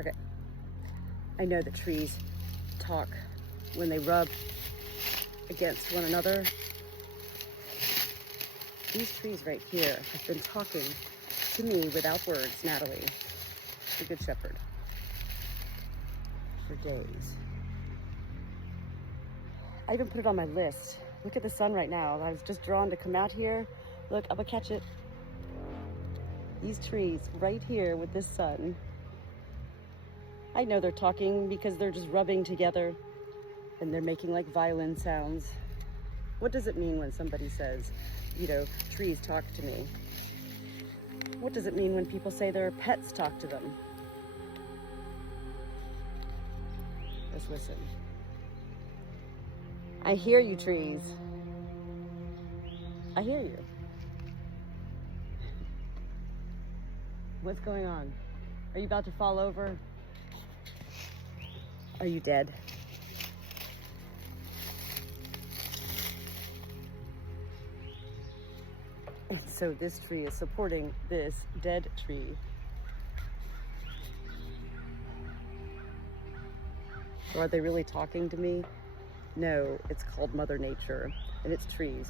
Okay. I know that trees talk when they rub against one another. These trees right here have been talking to me without words, Natalie, the Good Shepherd, for days. I even put it on my list. Look at the sun right now. I was just drawn to come out here. Look, I'm gonna catch it. These trees right here with this sun. I know they're talking because they're just rubbing together and they're making like violin sounds. What does it mean when somebody says, you know, trees talk to me? What does it mean when people say their pets talk to them? Just listen. I hear you, trees. I hear you. What's going on? Are you about to fall over? Are you dead? And so this tree is supporting this dead tree. So are they really talking to me? No, it's called Mother Nature, and it's trees.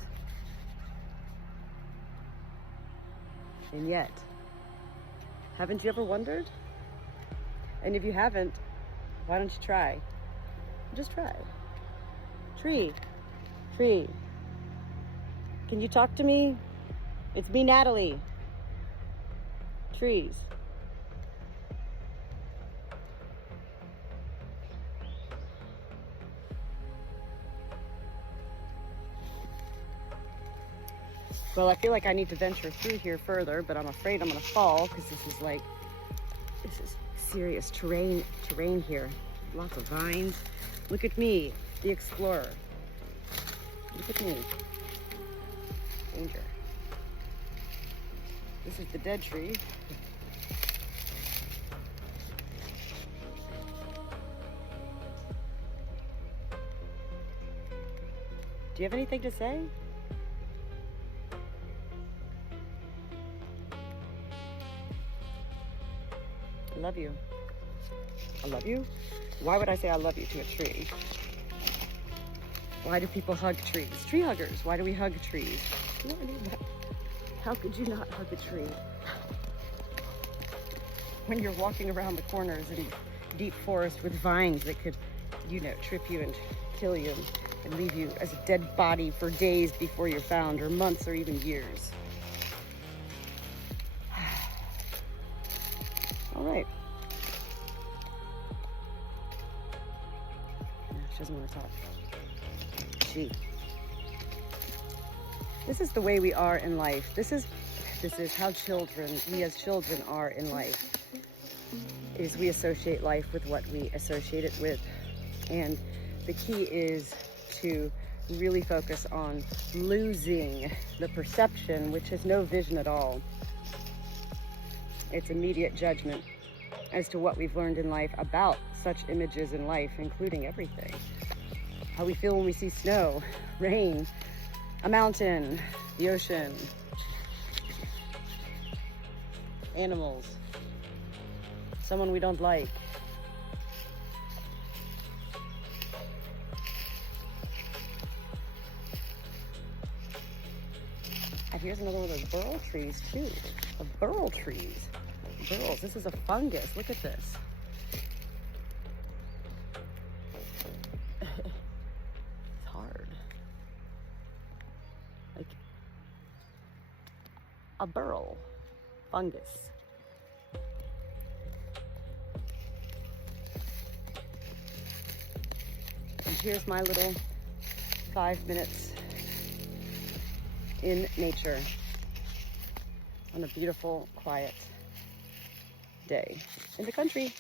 And yet, haven't you ever wondered? And if you haven't, why don't you try? Just try. Tree, tree, can you talk to me? It's me, Natalie. Trees. Well, I feel like I need to venture through here further, but I'm afraid I'm gonna fall because this is serious terrain here. Lots of vines. Look at me, the explorer. Look at me. Danger. This is the dead tree. Do you have anything to say? I love you. I love you? Why would I say I love you to a tree? Why do people hug trees? Tree huggers. Why do we hug trees? You know what I mean? How could you not hug a tree? When you're walking around the corners in deep forest with vines that could, you know, trip you and kill you and leave you as a dead body for days before you're found, or months, or even years. All right. No, she doesn't want to talk. This is the way we are in life. This is how we as children are in life. Is we associate life with what we associate it with. And the key is to really focus on losing the perception, which has no vision at all. It's immediate judgment as to what we've learned in life about such images in life, including everything. How we feel when we see snow, rain, a mountain, the ocean, animals, someone we don't like. And here's another one of those burl trees too. Of burl trees. Burls. This is a fungus. Look at this. It's hard. Like a burl fungus. And here's my little 5 minutes in nature on a beautiful, quiet day in the country.